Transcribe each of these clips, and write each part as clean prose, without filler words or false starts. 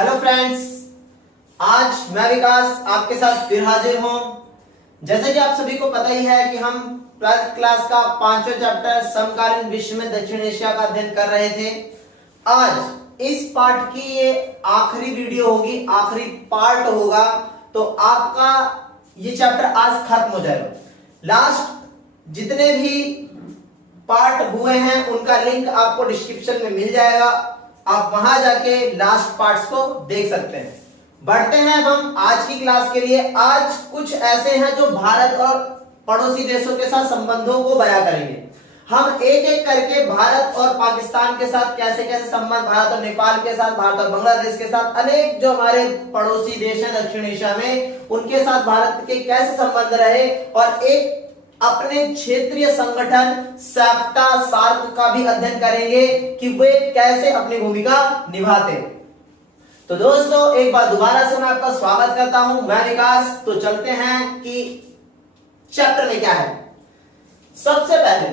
Hello friends, आज मैं विकास आपके साथ फिर हाजिर हूं। जैसे कि आप सभी को पता ही है कि हम 12th क्लास का 5वां चैप्टर समकालीन विश्व में दक्षिण एशिया का अध्ययन कर रहे थे। आज इस पार्ट की ये आखिरी वीडियो होगी, आखिरी पार्ट होगा, तो आपका ये चैप्टर आज खत्म हो जाएगा। लास्ट जितने भी पार्ट हुए हैं उनका लिंक आपको डिस्क्रिप्शन में मिल जाएगा, आप वहां जाके लास्ट पार्ट्स को देख सकते हैं। बढ़ते हैं हम आज की क्लास के लिए। आज कुछ ऐसे हैं जो भारत और पड़ोसी देशों के साथ संबंधों को बयां करेंगे। हम एक एक करके भारत और पाकिस्तान के साथ कैसे कैसे संबंध, भारत और नेपाल के साथ, भारत और बांग्लादेश के साथ, अनेक जो हमारे पड़ोसी देश हैं दक्षिण एशिया में, उनके साथ भारत के कैसे संबंध रहे, और एक अपने क्षेत्रीय संगठन सैप्टा सार्क का भी अध्ययन करेंगे कि वे कैसे अपनी भूमिका निभाते। तो दोस्तों, एक बार दोबारा से मैं आपका स्वागत करता हूं, मैं विकास। तो चलते हैं कि चैप्टर में क्या है। सबसे पहले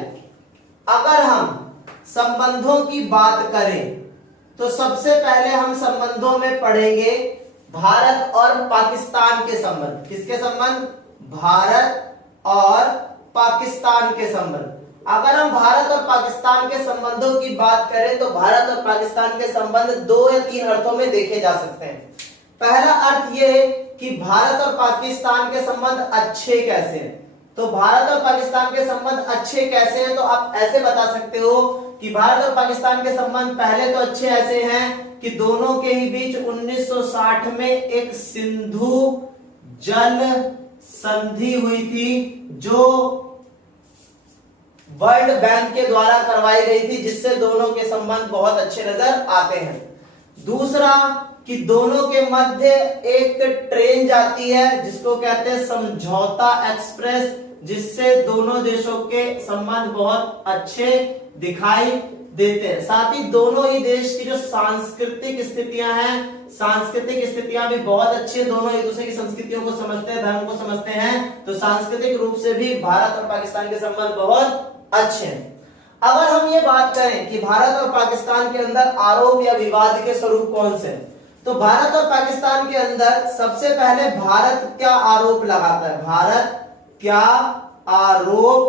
अगर हम संबंधों की बात करें तो सबसे पहले हम संबंधों में पढ़ेंगे भारत और पाकिस्तान के संबंध। किसके संबंध? भारत और पाकिस्तान के संबंध। अगर हम भारत और पाकिस्तान के संबंधों की बात करें तो भारत और पाकिस्तान के संबंध 2 या 3 अर्थों में देखे जा सकते हैं। पहला अर्थ यह है कि भारत और पाकिस्तान के संबंध अच्छे कैसे हैं। तो भारत और पाकिस्तान के संबंध अच्छे कैसे हैं, तो आप ऐसे बता सकते हो कि भारत और पाकिस्तान के संबंध पहले तो अच्छे ऐसे हैं कि दोनों के ही बीच 1960 में एक सिंधु जल संधि हुई थी, जो वर्ल्ड बैंक के द्वारा करवाई गई थी, जिससे दोनों के संबंध बहुत अच्छे नजर आते हैं। दूसरा कि दोनों के मध्य एक ट्रेन जाती है जिसको कहते हैं समझौता एक्सप्रेस, जिससे दोनों देशों के संबंध बहुत अच्छे दिखाई देते हैं। साथ ही दोनों ही देश की जो सांस्कृतिक स्थितियां हैं, सांस्कृतिक स्थितियां भी बहुत अच्छी है। दोनों एक दूसरे की संस्कृतियों को समझते हैं, धर्म को समझते हैं, तो सांस्कृतिक रूप से भी भारत और पाकिस्तान के संबंध बहुत अच्छे हैं। अगर हम ये बात करें कि भारत और पाकिस्तान के अंदर आरोप या विवाद के स्वरूप कौन से, तो भारत और पाकिस्तान के अंदर सबसे पहले भारत क्या आरोप लगाता है? भारत क्या आरोप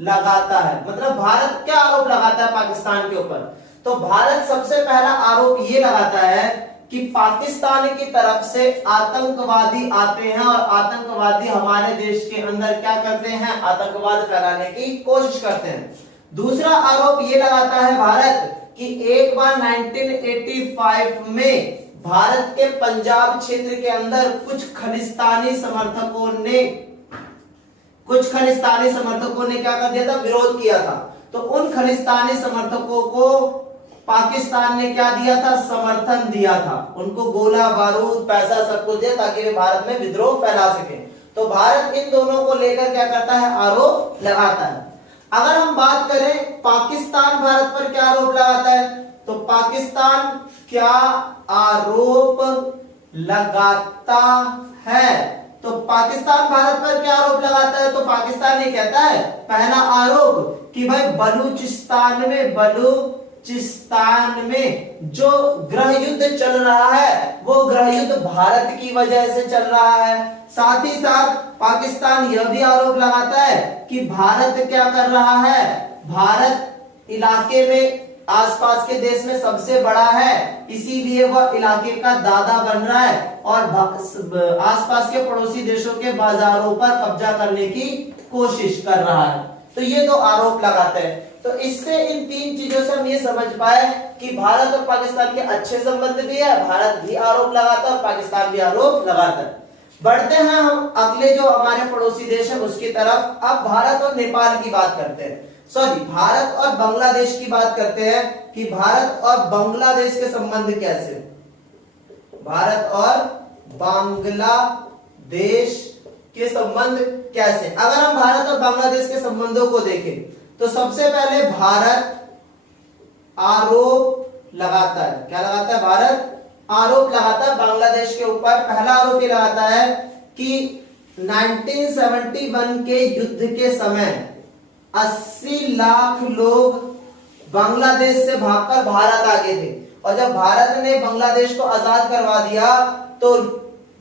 लगाता है, मतलब भारत क्या आरोप लगाता है पाकिस्तान के ऊपर? तो भारत सबसे पहला आरोप ये लगाता है कि पाकिस्तान की तरफ से आतंकवादी आते हैं और आतंकवादी हमारे देश के अंदर क्या करते हैं? आतंकवाद फैलाने की कोशिश करते हैं। दूसरा आरोप ये लगाता है भारत कि एक बार 1985 में भारत के पंजाब क्षेत्र के अंदर कुछ खालिस्तानी समर्थकों ने क्या कर दिया था? विरोध किया था। तो उन खालिस्तानी समर्थकों को पाकिस्तान ने क्या दिया था? समर्थन दिया था। उनको गोला बारूद, पैसा सब कुछ दिया ताकि वे भारत में विद्रोह फैला सके। तो भारत इन दोनों को लेकर क्या करता है? आरोप लगाता है। अगर हम बात करें पाकिस्तान भारत पर क्या आरोप लगाता है, तो पाकिस्तान क्या आरोप लगाता है? तो पाकिस्तान भारत पर क्या आरोप लगाता है? तो पाकिस्तान ये कहता है, पहला आरोप कि भाई बलूचिस्तान में जो गृह युद्ध चल रहा है वो गृह युद्ध भारत की वजह से चल रहा है। साथ ही साथ पाकिस्तान यह भी आरोप लगाता है कि भारत क्या कर रहा है? भारत इलाके में आसपास के देश में सबसे बड़ा है, इसीलिए वह इलाके का दादा बन रहा है और आसपास के पड़ोसी देशों के बाजारों पर कब्जा करने की कोशिश कर रहा है। तो ये 2 आरोप लगाते हैं। तो इससे इन 3 चीजों से हम ये समझ पाए कि भारत और पाकिस्तान के अच्छे संबंध भी है, भारत भी आरोप लगाता है और पाकिस्तान भी आरोप लगाता है। बढ़ते हैं हम अगले जो हमारे पड़ोसी देश है उसकी तरफ। अब भारत और नेपाल की बात करते हैं, भारत और बांग्लादेश की बात करते हैं कि भारत और बांग्लादेश के संबंध कैसे, भारत और बांग्लादेश के संबंध कैसे। अगर हम भारत और बांग्लादेश के संबंधों को देखें तो सबसे पहले भारत आरोप लगाता है। क्या लगाता है? भारत आरोप लगाता है बांग्लादेश के ऊपर। पहला आरोप ये लगाता है कि 1971 के युद्ध के समय 80 लाख लोग बांग्लादेश से भागकर भारत आ गए थे और जब भारत ने बांग्लादेश को आजाद करवा दिया तो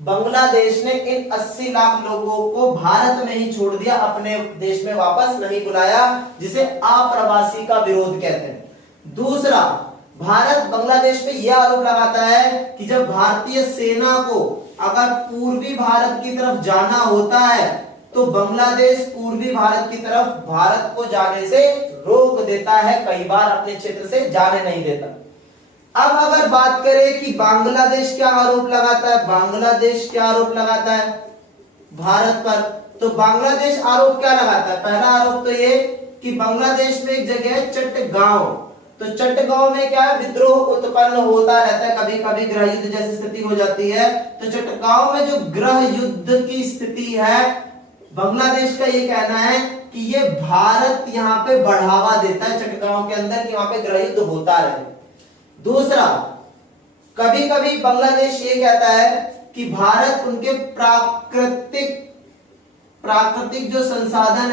बांग्लादेश ने इन 80 लाख लोगों को भारत में ही छोड़ दिया, अपने देश में वापस नहीं बुलाया, जिसे अप्रवासी का विरोध कहते हैं। दूसरा, भारत बांग्लादेश पे यह आरोप लगाता है कि जब भारतीय सेना को अगर पूर्वी भारत की तरफ जाना होता है तो बांग्लादेश पूर्वी भारत की तरफ भारत को जाने से रोक देता है, कई बार अपने क्षेत्र से जाने नहीं देता। अब अगर बात करें कि बांग्लादेश क्या आरोप लगाता है, बांग्लादेश क्या आरोप लगाता है भारत पर, तो बांग्लादेश आरोप क्या लगाता है? पहला आरोप तो ये कि बांग्लादेश में एक जगह है चट्टगांव, तो चट्टगांव में क्या है, विद्रोह उत्पन्न होता रहता है, कभी कभी गृह युद्ध जैसी स्थिति हो जाती है। तो चट्टगांव में जो गृह युद्ध की स्थिति है, बांग्लादेश का ये कहना है कि ये भारत यहाँ पे बढ़ावा देता है चट्टगांव के अंदर, कि वहां पे गृह युद्ध होता रहे। दूसरा, कभी कभी बांग्लादेश ये कहता है कि भारत उनके प्राकृतिक जो संसाधन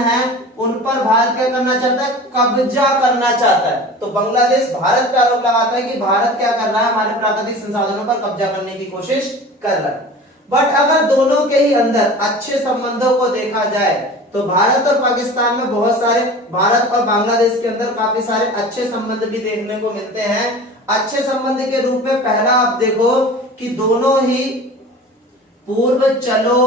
है उन पर भारत क्या करना चाहता है, कब्जा करना चाहता है। तो बांग्लादेश भारत पे आरोप लगाता है कि भारत क्या कर रहा है, हमारे प्राकृतिक संसाधनों पर कब्जा करने की कोशिश कर रहा है। बट अगर दोनों के ही अंदर अच्छे संबंधों को देखा जाए तो भारत और पाकिस्तान में बहुत सारे, भारत और बांग्लादेश के अंदर काफी सारे अच्छे संबंध भी देखने को मिलते हैं। अच्छे संबंध के रूप में पहला आप देखो कि दोनों ही पूर्व चलो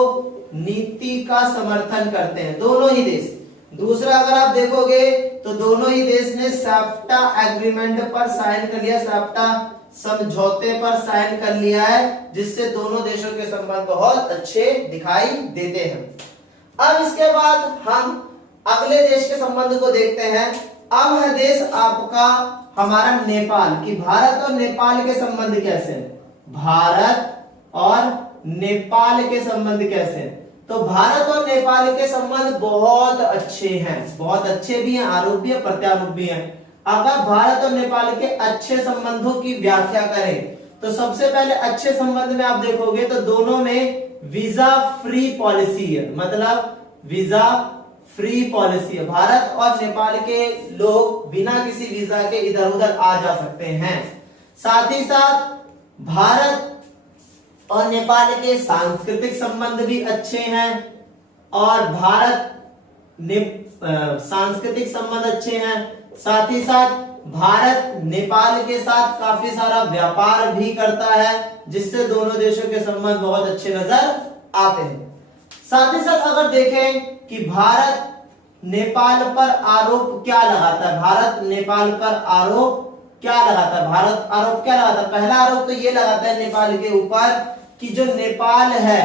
नीति का समर्थन करते हैं, दोनों ही देश। दूसरा, अगर आप देखोगे तो दोनों ही देश ने सैफ्टा एग्रीमेंट पर साइन कर लिया, सैफ्टा समझौते पर साइन कर लिया है, जिससे दोनों देशों के संबंध बहुत अच्छे दिखाई देते हैं। अब इसके बाद हम अगले देश के संबंध को देखते हैं। अब है देश आपका हमारा नेपाल, कि भारत और नेपाल के संबंध कैसे हैं, भारत और नेपाल के संबंध कैसे हैं। तो भारत और नेपाल के संबंध बहुत अच्छे हैं, बहुत अच्छे भी हैं, आरोप भी है, प्रत्यारोप भी है। अगर भारत और नेपाल के अच्छे संबंधों की व्याख्या करें तो सबसे पहले अच्छे संबंध में आप देखोगे तो दोनों में वीजा फ्री पॉलिसी है, मतलब वीजा फ्री पॉलिसी है। भारत और नेपाल के लोग बिना किसी वीजा के इधर उधर आ जा सकते हैं। साथ ही साथ भारत और नेपाल के सांस्कृतिक संबंध भी अच्छे हैं, और सांस्कृतिक संबंध अच्छे हैं। साथ ही साथ भारत नेपाल के साथ काफी सारा व्यापार भी करता है, जिससे दोनों देशों के संबंध बहुत अच्छे नजर आते हैं। साथ ही साथ अगर देखें कि भारत नेपाल पर आरोप क्या लगाता है, भारत नेपाल पर आरोप क्या लगाता है, भारत आरोप क्या लगाता है, पहला आरोप तो ये लगाता है नेपाल के ऊपर कि जो नेपाल है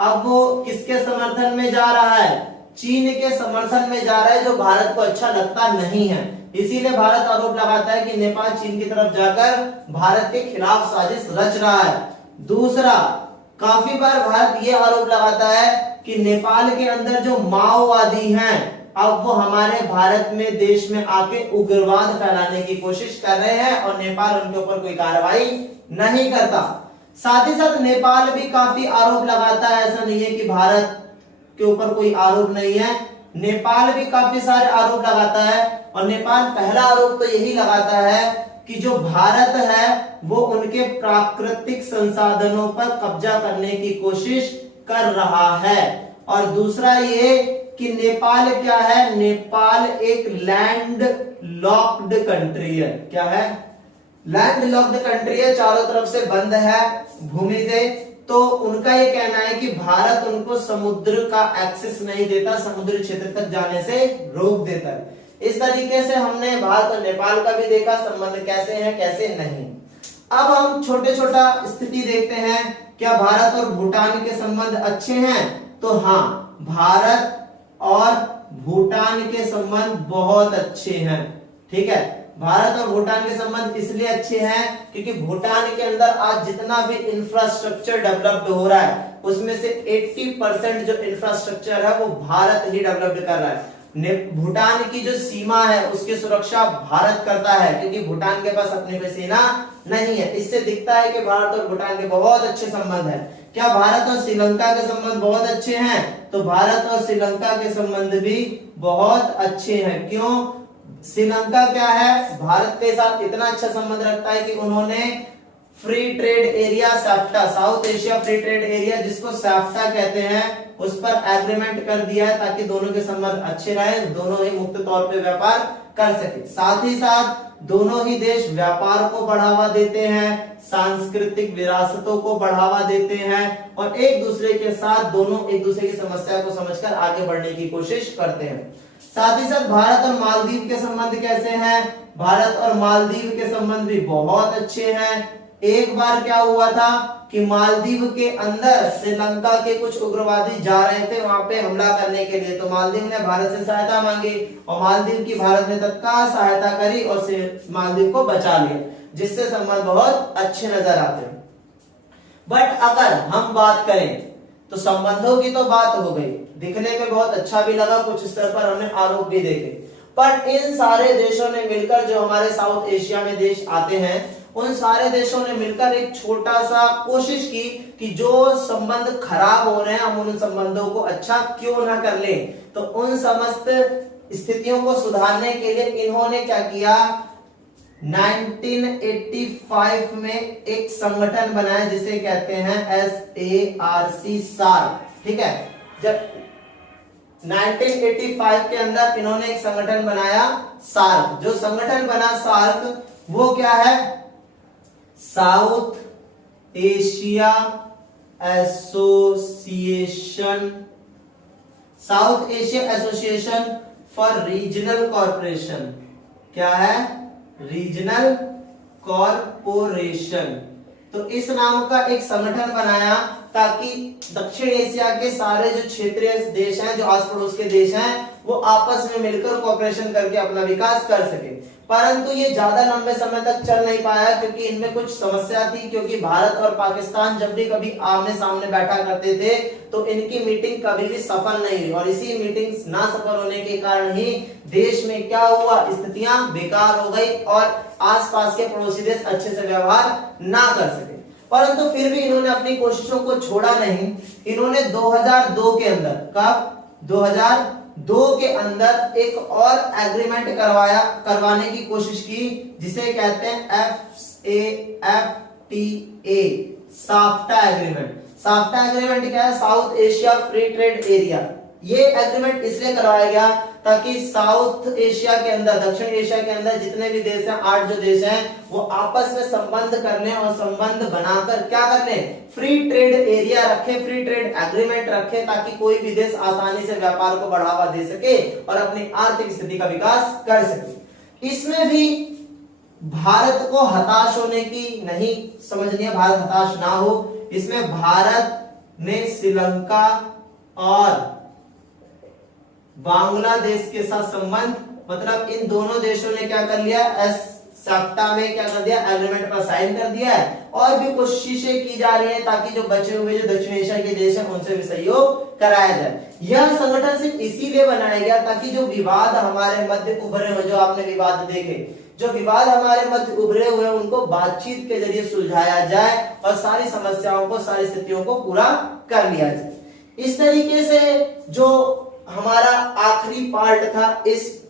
अब वो किसके समर्थन में जा रहा है, चीन के समर्थन में जा रहा है, जो भारत को अच्छा लगता नहीं है। इसीलिए भारत आरोप लगाता है कि नेपाल चीन की तरफ जाकर भारत के खिलाफ साजिश रच रहा है। दूसरा, काफी बार भारत ये आरोप लगाता है कि नेपाल के अंदर जो माओवादी हैं अब वो हमारे भारत में देश में आके उग्रवाद फैलाने की कोशिश कर रहे हैं, और नेपाल उनके ऊपर कोई कार्रवाई नहीं करता। साथ ही साथ नेपाल भी काफी आरोप लगाता है, ऐसा नहीं है कि भारत के ऊपर कोई आरोप नहीं है, नेपाल भी काफी सारे आरोप लगाता है। और नेपाल पहला आरोप तो यही लगाता है कि जो भारत है वो उनके प्राकृतिक संसाधनों पर कब्जा करने की कोशिश कर रहा है। और दूसरा ये कि नेपाल क्या है, नेपाल एक लैंड लॉक्ड कंट्री है। क्या है, लैंड लॉक्ड कंट्री है, चारों तरफ से बंद है भूमि से। तो उनका ये कहना है कि भारत उनको समुद्र का एक्सेस नहीं देता, समुद्री क्षेत्र तक जाने से रोक देता है। इस तरीके से हमने भारत और नेपाल का भी देखा संबंध कैसे हैं कैसे नहीं। अब हम छोटा स्थिति देखते हैं, क्या भारत और भूटान के संबंध अच्छे हैं? तो हाँ, भारत और भूटान के संबंध बहुत अच्छे हैं। ठीक है, भारत और भूटान के संबंध इसलिए अच्छे हैं क्योंकि भूटान के अंदर आज जितना भी इंफ्रास्ट्रक्चर डेवलप्ड हो रहा है उसमें से 80% जो इंफ्रास्ट्रक्चर है वो भारत ही डेवलप्ड कर रहा है। भूटान की जो सीमा है उसकी सुरक्षा भारत करता है, क्योंकि भूटान के पास अपनी कोई सेना नहीं है। इससे दिखता है कि भारत और भूटान के बहुत अच्छे संबंध है। क्या भारत और श्रीलंका के संबंध बहुत अच्छे हैं? तो भारत और श्रीलंका के संबंध भी बहुत अच्छे हैं। क्यों? श्रीलंका क्या है, भारत के साथ इतना अच्छा संबंध रखता है कि उन्होंने free trade area SAFTA, South Asia free trade area जिसको सैफ्टा कहते हैं, उस पर एग्रीमेंट कर दिया है ताकि दोनों के संबंध अच्छे रहे, दोनों ही मुक्त तौर पे व्यापार कर सके। साथ ही साथ दोनों ही देश व्यापार को बढ़ावा देते हैं, सांस्कृतिक विरासतों को बढ़ावा देते हैं और एक दूसरे के साथ दोनों एक दूसरे की समस्या को समझकर आगे बढ़ने की कोशिश करते हैं। साथ ही साथ भारत और मालदीव के संबंध कैसे हैं? भारत और मालदीव के संबंध भी बहुत अच्छे हैं। एक बार क्या हुआ था कि मालदीव के अंदर श्रीलंका के कुछ उग्रवादी जा रहे थे वहां पे हमला करने के लिए, तो मालदीव ने भारत से सहायता मांगी और मालदीव की भारत ने तत्काल सहायता करी और मालदीव को बचा लिया, जिससे संबंध बहुत अच्छे नजर आते हैं। बट अगर हम बात करें तो संबंधों की तो बात हो गई, दिखने में बहुत अच्छा भी लगा, कुछ स्तर पर हमने आरोप भी देखे, पर इन सारे देशों ने मिलकर, जो हमारे साउथ एशिया में देश आते हैं, उन सारे देशों ने मिलकर एक छोटा सा कोशिश की कि जो संबंध खराब हो रहे हैं हम उन संबंधों को अच्छा क्यों ना कर लें। तो उन समस्त स्थितियों को सुधारने के लिए इन्होंने क्या किया, 1985 में एक संगठन बनाया जिसे कहते हैं SARC, सार्क। ठीक है, जब 1985 के अंदर इन्होंने एक संगठन बनाया सार्क। जो संगठन बना सार्क वो क्या है, south Asia association, south Asia association for regional corporation. क्या है, रीजनल कॉर्पोरेशन। तो इस नाम का एक संगठन बनाया ताकि दक्षिण एशिया के सारे जो क्षेत्रीय देश हैं, जो आस पड़ोस के देश हैं, वो आपस में मिलकर कॉर्पोरेशन करके अपना विकास कर सके। परंतु ये ज्यादा लंबे समय तक चल नहीं पाया क्योंकि इनमें कुछ समस्या थी, क्योंकि भारत और पाकिस्तान जब भी कभी आमने सामने बैठा करते थे तो इनकी मीटिंग कभी भी सफल नहीं हुई और इसी मीटिंग ना सफल होने के कारण ही देश में क्या हुआ, स्थितियां बेकार हो गई और आसपास के पड़ोसी देश अच्छे से व्यवहार ना कर सके। परंतु फिर भी इन्होंने अपनी कोशिशों को छोड़ा नहीं। इन्होंने 2002 के अंदर, कब, 2002 के अंदर एक और एग्रीमेंट करवाने की कोशिश की जिसे कहते हैं SAFTA, SAFTA agreement. SAFTA agreement क्या है, south Asia free trade area. ये एग्रीमेंट इसलिए करवाया गया ताकि साउथ एशिया के अंदर, दक्षिण एशिया के अंदर जितने भी देश हैं, 8 जो देश हैं, वो आपस में संबंध करने और संबंध बनाकर क्या करने, फ्री ट्रेड एरिया रखे, फ्री ट्रेड एग्रीमेंट रखे ताकि कोई भी देश आसानी से व्यापार को बढ़ावा दे सके और अपनी आर्थिक स्थिति का विकास कर सके। इसमें भी भारत को हताश होने की नहीं समझनी है, भारत हताश ना हो। इसमें भारत ने श्रीलंका और बांग्लादेश के साथ संबंध, मतलब इन दोनों देशों ने क्या कर लिया, SAFTA में क्या कर दिया, एग्रीमेंट पर साइन कर दिया है और भी कोशिशें की जा रही हैं ताकि जो बचे हुए जो दक्षिण एशिया के देश हैं उनसे भी सहयोग कराया जाए। यह संगठन सिर्फ इसीलिए बनाया गया ताकि जो विवाद हमारे मध्य उभरे हुए, जो आपने विवाद देखे, जो विवाद हमारे मध्य उभरे हुए उनको बातचीत के जरिए सुलझाया जाए और सारी समस्याओं को, सारी स्थितियों को पूरा कर लिया जाए। इस तरीके से जो हमारा आखिरी पार्ट था इस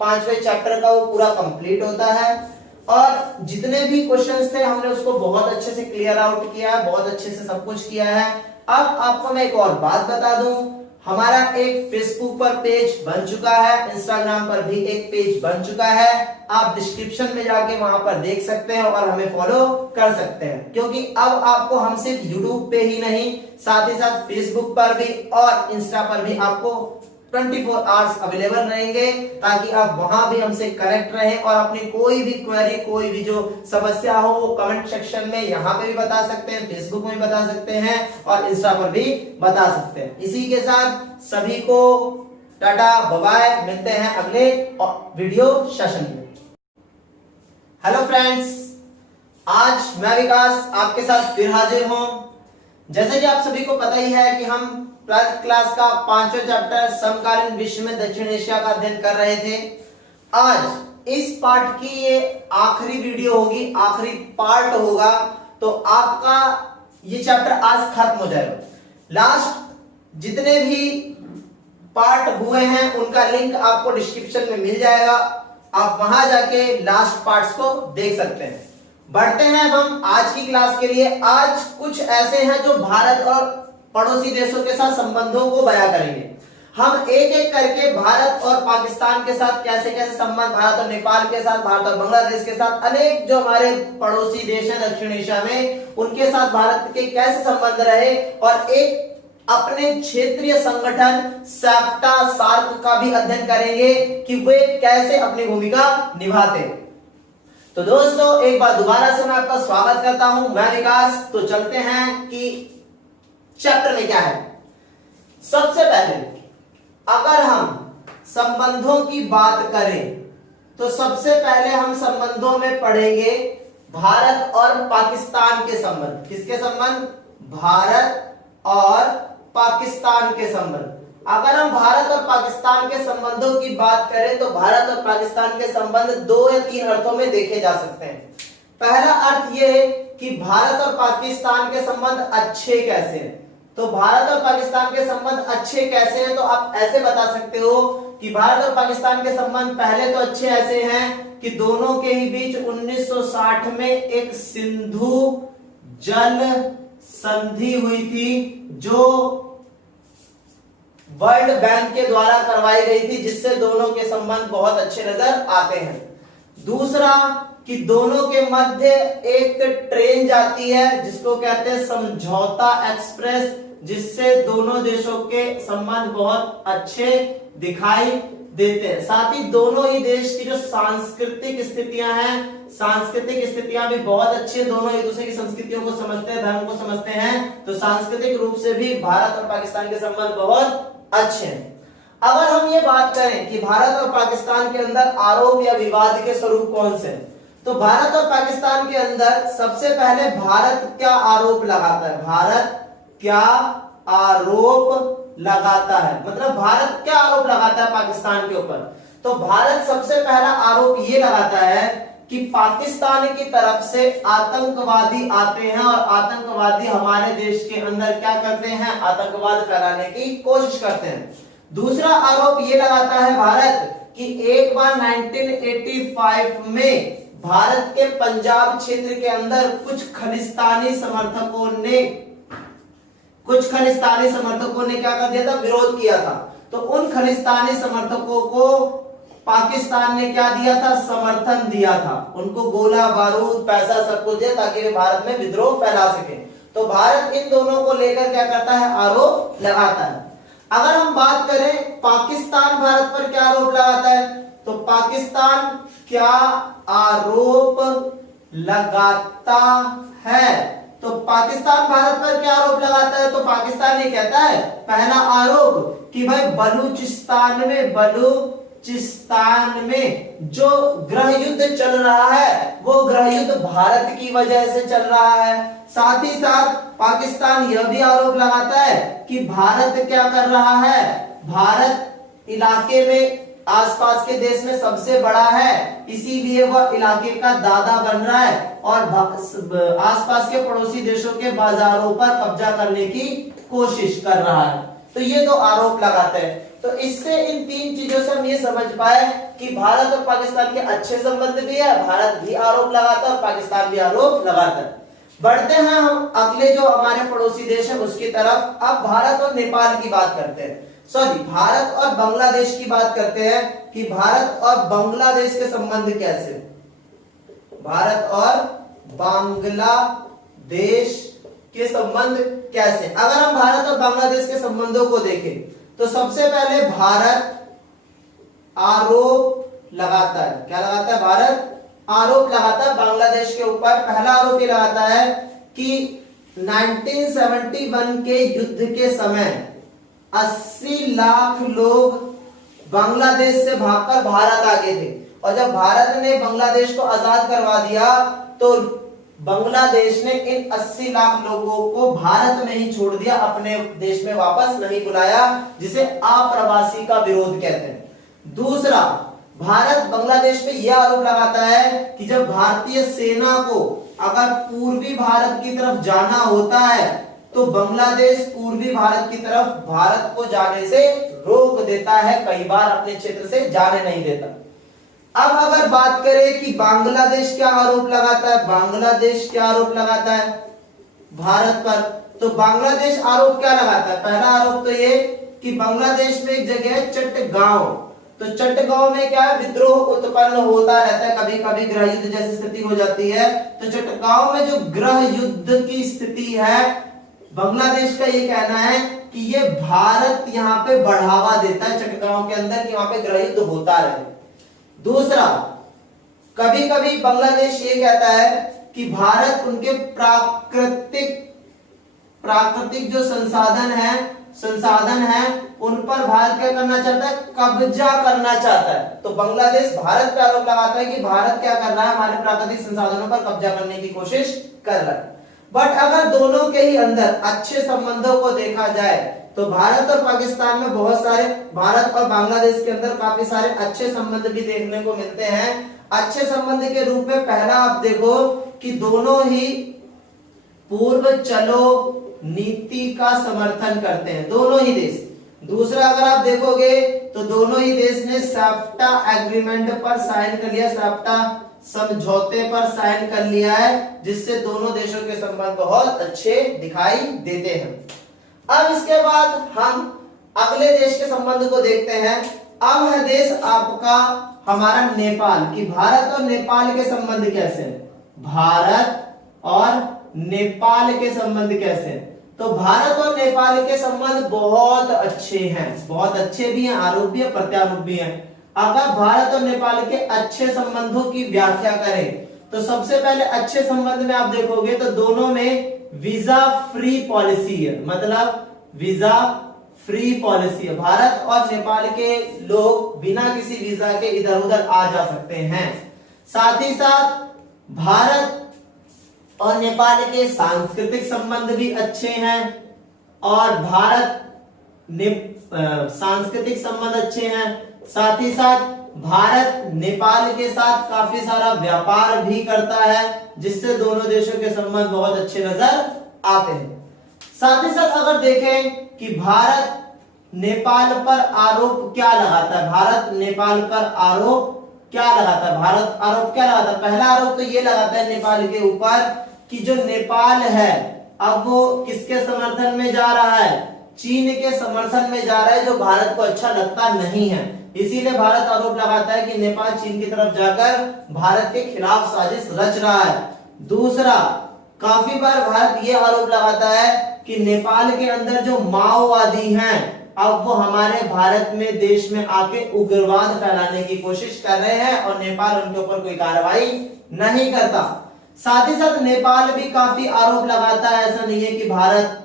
5वें चैप्टर का, वो पूरा कंप्लीट होता है और जितने भी क्वेश्चंस थे हमने उसको बहुत अच्छे से क्लियर आउट किया है, बहुत अच्छे से सब कुछ किया है। अब आपको मैं एक और बात बता दूं, हमारा एक फेसबुक पर पेज बन चुका है, इंस्टाग्राम पर भी एक पेज बन चुका है। आप डिस्क्रिप्शन में जाके वहां पर देख सकते हैं और हमें फॉलो कर सकते हैं, क्योंकि अब आपको हम सिर्फ यूट्यूब पे ही नहीं, साथ ही साथ फेसबुक पर भी और इंस्टा पर भी आपको 24 आवर्स अवेलेबल रहेंगे ताकि आप वहां भी हमसे कनेक्ट रहें और अपनी कोई भी क्वेरी, कोई भी जो समस्या हो वो कमेंट सेक्शन में यहाँ पे भी बता सकते हैं, फेसबुक में भी बता सकते हैं और इंस्टा पर भी बता सकते हैं। इसी के साथ सभी को टाटा बाय बाय, मिलते हैं अगले वीडियो सेशन में। हेलो फ्रेंड्स, आज मैं विकास आपके साथ फिर हाजिर हूं। जैसे कि आप सभी को पता ही है कि हम 12th क्लास का 5वां चैप्टर समकालीन विश्व में दक्षिण एशिया का अध्ययन कर रहे थे। आज इस पार्ट की ये आखिरी वीडियो होगी, आखिरी पार्ट होगा, तो आपका ये चैप्टर आज खत्म हो जाएगा। लास्ट जितने भी पार्ट हुए हैं उनका लिंक आपको डिस्क्रिप्शन में मिल जाएगा, आप वहां जाके लास्ट पार्ट्स को देख सकते हैं। बढ़ते हैं हम आज की क्लास के लिए। आज कुछ ऐसे हैं जो भारत और पड़ोसी देशों के साथ संबंधों को बयां करेंगे। हम एक एक करके भारत और पाकिस्तान के साथ कैसे कैसे संबंध, भारत और नेपाल के साथ, भारत और बांग्लादेश के साथ, अनेक जो हमारे पड़ोसी देश हैं दक्षिण एशिया में, उनके साथ भारत के कैसे संबंध रहे, और एक अपने क्षेत्रीय संगठन सैप्टा सार्क का भी अध्ययन करेंगे कि वे कैसे अपनी भूमिका निभाते। तो दोस्तों एक बार दोबारा से मैं आपका स्वागत करता हूं, मैं विकास। तो चलते हैं कि चैप्टर में क्या है। सबसे पहले अगर हम संबंधों की बात करें तो सबसे पहले हम संबंधों में पढ़ेंगे भारत और पाकिस्तान के संबंध। किसके संबंध? भारत और पाकिस्तान के संबंध। अगर हम भारत और पाकिस्तान के संबंधों की बात करें तो भारत और पाकिस्तान के संबंध 2 या 3 अर्थों में देखे जा सकते हैं। पहला अर्थ यह है कि भारत और पाकिस्तान के संबंध अच्छे कैसे हैं। तो भारत और पाकिस्तान के संबंध अच्छे कैसे हैं, तो आप ऐसे बता सकते हो कि भारत और पाकिस्तान के संबंध पहले तो अच्छे ऐसे हैं कि दोनों के ही बीच 1960 में एक सिंधु जल संधि हुई थी जो वर्ल्ड बैंक के द्वारा करवाई गई थी, जिससे दोनों के संबंध बहुत अच्छे नजर आते हैं। दूसरा कि दोनों के मध्य एक ट्रेन जाती है जिसको कहते हैं समझौता एक्सप्रेस, जिससे दोनों देशों के संबंध बहुत अच्छे दिखाई देते हैं। साथ ही दोनों ही देश की जो सांस्कृतिक स्थितियां हैं, सांस्कृतिक स्थितियां भी बहुत अच्छी है। दोनों एक दूसरे की संस्कृतियों को समझते हैं, धर्म को समझते हैं, तो सांस्कृतिक रूप से भी भारत और पाकिस्तान के संबंध बहुत अच्छे हैं। अगर हम ये बात करें कि भारत और पाकिस्तान के अंदर आरोप या विवाद के स्वरूप कौन से हैं, तो भारत और पाकिस्तान के अंदर सबसे पहले भारत क्या आरोप लगाता है? भारत क्या आरोप लगाता है, मतलब भारत क्या आरोप लगाता है पाकिस्तान के ऊपर? तो भारत सबसे पहला आरोप ये लगाता है कि पाकिस्तान की तरफ से आतंकवादी आते हैं और आतंकवादी हमारे देश के अंदर क्या करते हैं? आतंकवाद फैलाने की कोशिश करते हैं। दूसरा आरोप ये लगाता है भारत कि एक बार 1985 में भारत के पंजाब क्षेत्र के अंदर कुछ खालिस्तानी समर्थकों ने क्या कर दिया था? विरोध किया था। तो उन खालिस्तानी समर्थकों को पाकिस्तान ने क्या दिया था? समर्थन दिया था। उनको गोला बारूद, पैसा सब कुछ दिया ताकि वे भारत में विद्रोह फैला सके। तो भारत इन दोनों को लेकर क्या करता है? आरोप लगाता है। अगर हम बात करें पाकिस्तान भारत पर क्या आरोप लगाता है, तो पाकिस्तान क्या आरोप लगाता है? तो पाकिस्तान भारत पर क्या आरोप लगाता है? तो पाकिस्तान ये कहता है पहला आरोप कि भाई बलूचिस्तान में जो गृह युद्ध चल रहा है वो गृह युद्ध भारत की वजह से चल रहा है। साथ ही साथ पाकिस्तान यह भी आरोप लगाता है कि भारत क्या कर रहा है? भारत इलाके में आसपास के देश में सबसे बड़ा है, इसीलिए वह इलाके का दादा बन रहा है और आसपास के पड़ोसी देशों के बाजारों पर कब्जा करने की कोशिश कर रहा है। तो ये दो आरोप लगाते हैं। तो इससे इन 3 चीजों से हम ये समझ पाए कि भारत और पाकिस्तान के अच्छे संबंध भी है, भारत भी आरोप लगाता है और पाकिस्तान भी आरोप लगाता है। बढ़ते हैं हम अगले जो हमारे पड़ोसी देश है उसकी तरफ। अब भारत और नेपाल की बात करते हैं, भारत और बांग्लादेश की बात करते हैं कि भारत और बांग्लादेश के संबंध कैसे? भारत और बांग्लादेश के संबंध कैसे? अगर हम भारत और बांग्लादेश के संबंधों को देखें तो सबसे पहले भारत आरोप लगाता है। क्या लगाता है? भारत आरोप लगाता है बांग्लादेश के ऊपर। पहला आरोप ये लगाता है कि 1971 के युद्ध के समय 80 लाख लोग बांग्लादेश से भागकर भारत आ गए थे, और जब भारत ने बांग्लादेश को आजाद करवा दिया तो बांग्लादेश ने इन 80 लाख लोगों को भारत में ही छोड़ दिया, अपने देश में वापस नहीं बुलाया, जिसे अप्रवासी का विरोध कहते हैं। दूसरा, भारत बांग्लादेश पे यह आरोप लगाता है कि जब भारतीय सेना को अगर पूर्वी भारत की तरफ जाना होता है तो बांग्लादेश पूर्वी भारत की तरफ भारत को जाने से रोक देता है, कई बार अपने क्षेत्र से जाने नहीं देता। अब अगर बात करें कि बांग्लादेश क्या आरोप लगाता है, बांग्लादेश क्या आरोप लगाता है भारत पर, तो बांग्लादेश आरोप क्या लगाता है? पहला आरोप तो ये कि बांग्लादेश में एक जगह है चट्टगांव, तो चट्टगांव में क्या है, विद्रोह उत्पन्न होता रहता है, कभी कभी गृह युद्ध जैसी स्थिति हो जाती है। तो चट्टगांव में जो गृह युद्ध की स्थिति है, बांग्लादेश का ये कहना है कि ये भारत यहाँ पे बढ़ावा देता है चट्टगांव के अंदर, कि वहां पे गृह युद्ध होता रहे। दूसरा, कभी कभी बांग्लादेश ये कहता है कि भारत उनके प्राकृतिक जो संसाधन है उन पर भारत क्या करना चाहता है, कब्जा करना चाहता है। तो बांग्लादेश भारत पर आरोप लगाता है कि भारत क्या कर रहा है, हमारे प्राकृतिक संसाधनों पर कब्जा करने की कोशिश कर रहा है। बट अगर दोनों के ही अंदर अच्छे संबंधों को देखा जाए तो भारत और पाकिस्तान में बहुत सारे, भारत और बांग्लादेश के अंदर काफी सारे अच्छे संबंध भी देखने को मिलते हैं। अच्छे संबंध के रूप में पहला आप देखो कि दोनों ही पूर्व चलो नीति का समर्थन करते हैं, दोनों ही देश। दूसरा, अगर आप देखोगे तो दोनों ही देश ने सैफ्टा एग्रीमेंट पर साइन कर लिया, सैफ्टा समझौते पर साइन कर लिया है, जिससे दोनों देशों के संबंध बहुत अच्छे दिखाई देते हैं। अब इसके बाद हम अगले देश के संबंध को देखते हैं। अब है देश आपका हमारा नेपाल, कि भारत और नेपाल के संबंध कैसे हैं, भारत और नेपाल के संबंध कैसे हैं। तो भारत और नेपाल के संबंध बहुत अच्छे हैं, बहुत अच्छे भी हैं, आरोप भी है, प्रत्यारोप भी है। अगर भारत और नेपाल के अच्छे संबंधों की व्याख्या करें तो सबसे पहले अच्छे संबंध में आप देखोगे तो दोनों में वीजा फ्री पॉलिसी है, मतलब वीजा फ्री पॉलिसी है। भारत और नेपाल के लोग बिना किसी वीजा के इधर उधर आ जा सकते हैं। साथ ही साथ भारत और नेपाल के सांस्कृतिक संबंध भी अच्छे हैं, और सांस्कृतिक संबंध अच्छे हैं। साथ ही साथ भारत नेपाल के साथ काफी सारा व्यापार भी करता है, जिससे दोनों देशों के संबंध बहुत अच्छे नजर आते हैं। साथ ही साथ अगर देखें कि भारत नेपाल पर आरोप क्या लगाता है, भारत नेपाल पर आरोप क्या लगाता है, भारत आरोप क्या लगाता है? पहला आरोप तो ये लगाता है नेपाल के ऊपर कि जो नेपाल है अब वो किसके समर्थन में जा रहा है, चीन के समर्थन में जा रहा है, जो भारत को अच्छा लगता नहीं है। इसीलिए भारत आरोप लगाता है कि नेपाल चीन की तरफ जाकर भारत के खिलाफ साजिश रच रहा है। दूसरा, काफी बार भारत ये आरोप लगाता है कि नेपाल के अंदर जो माओवादी हैं अब वो हमारे भारत में देश में आके उग्रवाद फैलाने की कोशिश कर रहे हैं, और नेपाल उनके ऊपर कोई कार्रवाई नहीं करता। साथ ही साथ नेपाल भी काफी आरोप लगाता है, ऐसा नहीं है कि भारत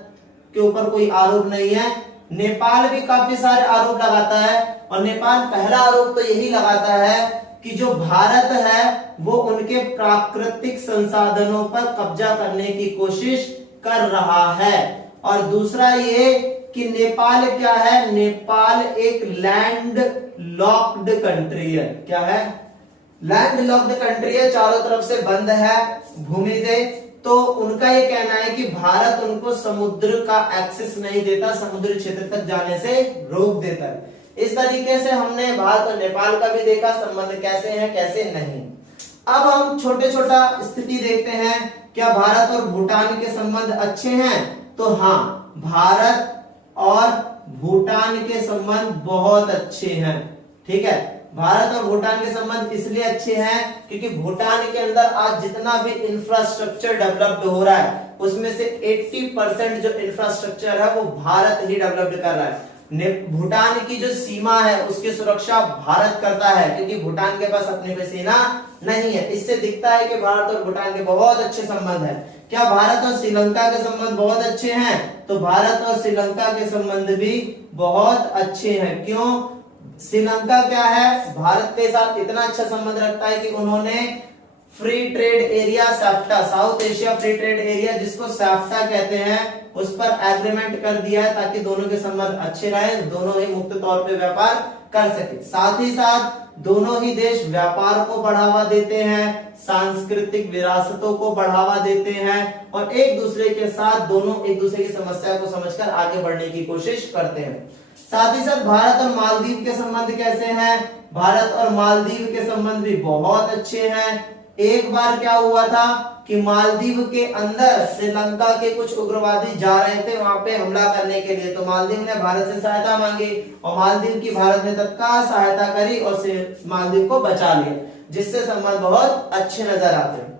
के ऊपर कोई आरोप नहीं है, नेपाल भी काफी सारे आरोप लगाता है। और नेपाल पहला आरोप तो यही लगाता है कि जो भारत है वो उनके प्राकृतिक संसाधनों पर कब्जा करने की कोशिश कर रहा है। और दूसरा ये कि नेपाल क्या है, नेपाल एक लैंड लॉक्ड कंट्री है। क्या है? लैंड लॉक्ड कंट्री है, चारों तरफ से बंद है भूमि से। तो उनका ये कहना है कि भारत उनको समुद्र का एक्सेस नहीं देता, समुद्री क्षेत्र तक जाने से रोक देता है। इस तरीके से हमने भारत और नेपाल का भी देखा संबंध कैसे हैं कैसे नहीं। अब हम छोटे छोटा स्थिति देखते हैं, क्या भारत और भूटान के संबंध अच्छे हैं? तो हाँ, भारत और भूटान के संबंध बहुत अच्छे हैं। ठीक है, भारत और भूटान के संबंध इसलिए अच्छे हैं क्योंकि भूटान के अंदर आज जितना भी इंफ्रास्ट्रक्चर डेवलप्ड हो रहा है उसमें से 80% जो इंफ्रास्ट्रक्चर है वो भारत ही डेवलप्ड कर रहा है। भूटान की जो सीमा है उसकी सुरक्षा भारत करता है, क्योंकि भूटान के पास अपनी कोई सेना नहीं है। इससे दिखता है कि भारत और भूटान के बहुत अच्छे संबंध है। क्या भारत और श्रीलंका के संबंध बहुत अच्छे हैं? तो भारत और श्रीलंका के संबंध भी बहुत अच्छे हैं। क्यों? श्रीलंका क्या है, भारत के साथ इतना अच्छा संबंध रखता है कि उन्होंने free trade area SAFTA, South Asia free trade area जिसको सैफ्टा कहते हैं, उस पर एग्रीमेंट कर दिया है ताकि दोनों के संबंध अच्छे रहे, दोनों ही मुक्त तौर पे व्यापार कर सके। साथ ही साथ दोनों ही देश व्यापार को बढ़ावा देते हैं, सांस्कृतिक विरासतों को बढ़ावा देते हैं और एक दूसरे के साथ दोनों एक दूसरे की समस्या को समझकर आगे बढ़ने की कोशिश करते हैं। साथ ही साथ भारत और मालदीव के संबंध कैसे हैं? भारत और मालदीव के संबंध भी बहुत अच्छे हैं। एक बार क्या हुआ था कि मालदीव के अंदर श्रीलंका के कुछ उग्रवादी जा रहे थे वहां पे हमला करने के लिए, तो मालदीव ने भारत से सहायता मांगी और मालदीव की भारत ने तत्काल सहायता करी और मालदीव को बचा लिया, जिससे संबंध बहुत अच्छे नजर आते हैं।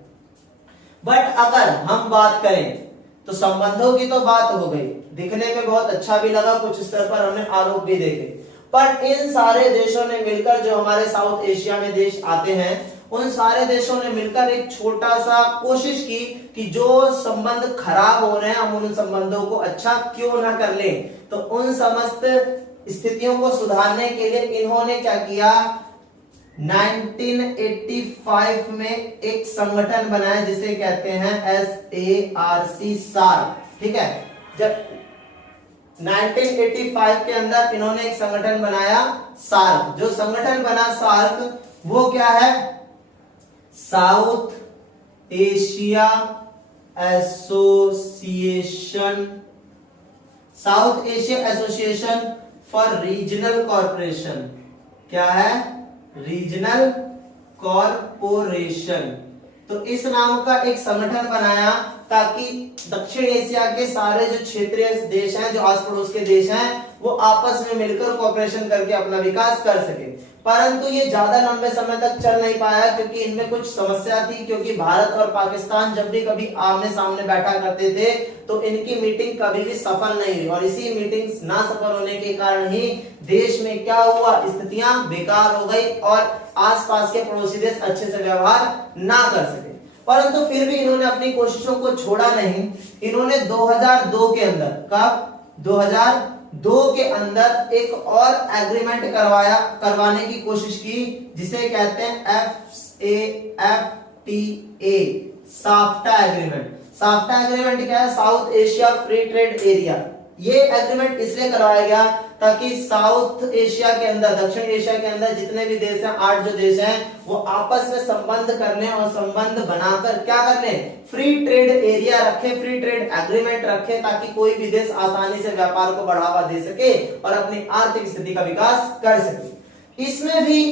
बट अगर हम बात करें तो संबंधों की तो बात हो गई, दिखने में बहुत अच्छा भी लगा, कुछ स्तर पर हमने आरोप भी देखे, पर इन सारे देशों ने मिलकर, जो हमारे साउथ एशिया में देश आते हैं, उन सारे देशों ने मिलकर एक छोटा सा कोशिश की कि जो संबंध खराब हो रहे हैं हम उन संबंधों को अच्छा क्यों ना कर लें। तो उन समस्त स्थितियों को सुधारने के लिए इन्होंने क्या किया, 1985 में एक संगठन बनाया जिसे कहते हैं SARC, सार्क। ठीक है, जब 1985 के अंदर इन्होंने एक संगठन बनाया सार्क। जो संगठन बना सार्क वो क्या है, south Asia association, south Asia association for regional corporation. क्या है, रीजनल कॉर्पोरेशन। तो इस नाम का एक संगठन बनाया ताकि दक्षिण एशिया के सारे जो क्षेत्रीय देश हैं, जो आस पड़ोस के देश हैं, वो आपस में मिलकर कोऑपरेशन करके अपना विकास कर सके। परंतु ये ज्यादा लंबे समय तक चल नहीं पाया क्योंकि इनमें कुछ समस्या थी, क्योंकि भारत और पाकिस्तान जब भी कभी आमने सामने बैठा करते थे तो इनकी मीटिंग कभी भी सफल नहीं हुई और इसी मीटिंग ना सफल होने के कारण ही देश में क्या हुआ, स्थितियां बेकार हो गई और आसपास के पड़ोसी देश अच्छे से व्यवहार ना कर सके। परंतु फिर भी इन्होंने अपनी कोशिशों को छोड़ा नहीं। इन्होंने 2002 के अंदर, कब, 2002 के अंदर एक और एग्रीमेंट करवाने की कोशिश की जिसे कहते हैं FAFTA, SAFTA agreement. SAFTA agreement क्या है, south Asia free trade area. ये एग्रीमेंट इसलिए करवाया गया ताकि साउथ एशिया के अंदर, दक्षिण एशिया के अंदर जितने भी देश हैं, 8 जो देश हैं, वो आपस में संबंध करने और संबंध बनाकर क्या करने, फ्री ट्रेड एरिया रखे, फ्री ट्रेड एग्रीमेंट रखे, ताकि कोई भी देश आसानी से व्यापार को बढ़ावा दे सके और अपनी आर्थिक स्थिति का विकास कर सके। इसमें भी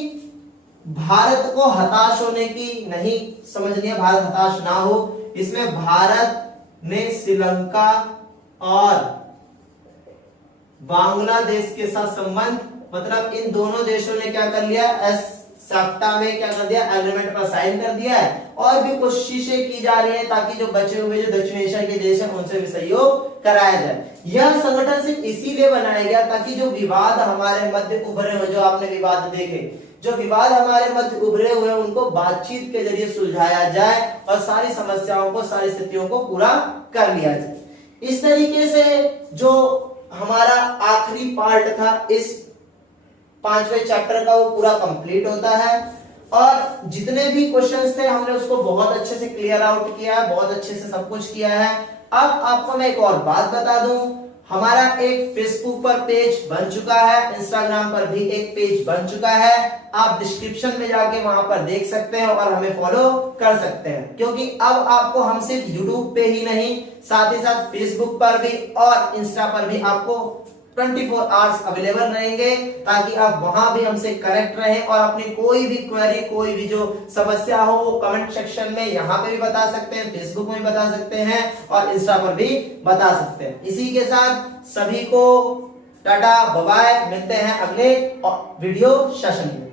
भारत को हताश होने की नहीं समझनी है, भारत हताश ना हो। इसमें भारत ने श्रीलंका और बांग्लादेश के साथ संबंध, मतलब इन दोनों देशों ने क्या कर लिया, साफ्टा में क्या कर दिया, एग्रीमेंट पर साइन कर दिया है और भी कोशिशें की जा रही हैं ताकि जो बचे हुए जो दक्षिण एशिया के देश हैं उनसे भी सहयोग कराया जाए। यह संगठन सिर्फ इसीलिए बनाया गया ताकि जो विवाद हमारे मध्य उभरे हुए, जो आपने विवाद देखे, जो विवाद हमारे मध्य उभरे हुए उनको बातचीत के जरिए सुलझाया जाए और सारी समस्याओं को, सारी स्थितियों को पूरा कर लिया जाए। इस तरीके से जो हमारा आखिरी पार्ट था इस 5वें चैप्टर का, वो पूरा कंप्लीट होता है और जितने भी क्वेश्चंस थे हमने उसको बहुत अच्छे से क्लियर आउट किया है, बहुत अच्छे से सब कुछ किया है। अब आपको मैं एक और बात बता दूं, हमारा एक फेसबुक पर पेज बन चुका है, इंस्टाग्राम पर भी एक पेज बन चुका है। आप डिस्क्रिप्शन में जाके वहां पर देख सकते हैं और हमें फॉलो कर सकते हैं, क्योंकि अब आपको हम सिर्फ यूट्यूब पे ही नहीं, साथ ही साथ फेसबुक पर भी और इंस्टा पर भी आपको 24 आवर्स अवेलेबल रहेंगे ताकि आप वहां भी हमसे कनेक्ट रहें और अपनी कोई भी क्वेरी, कोई भी जो समस्या हो वो कमेंट सेक्शन में यहाँ पे भी बता सकते हैं, फेसबुक में भी बता सकते हैं और इंस्टा पर भी बता सकते हैं। इसी के साथ सभी को टाटा बाय बाय, मिलते हैं अगले वीडियो सेशन में।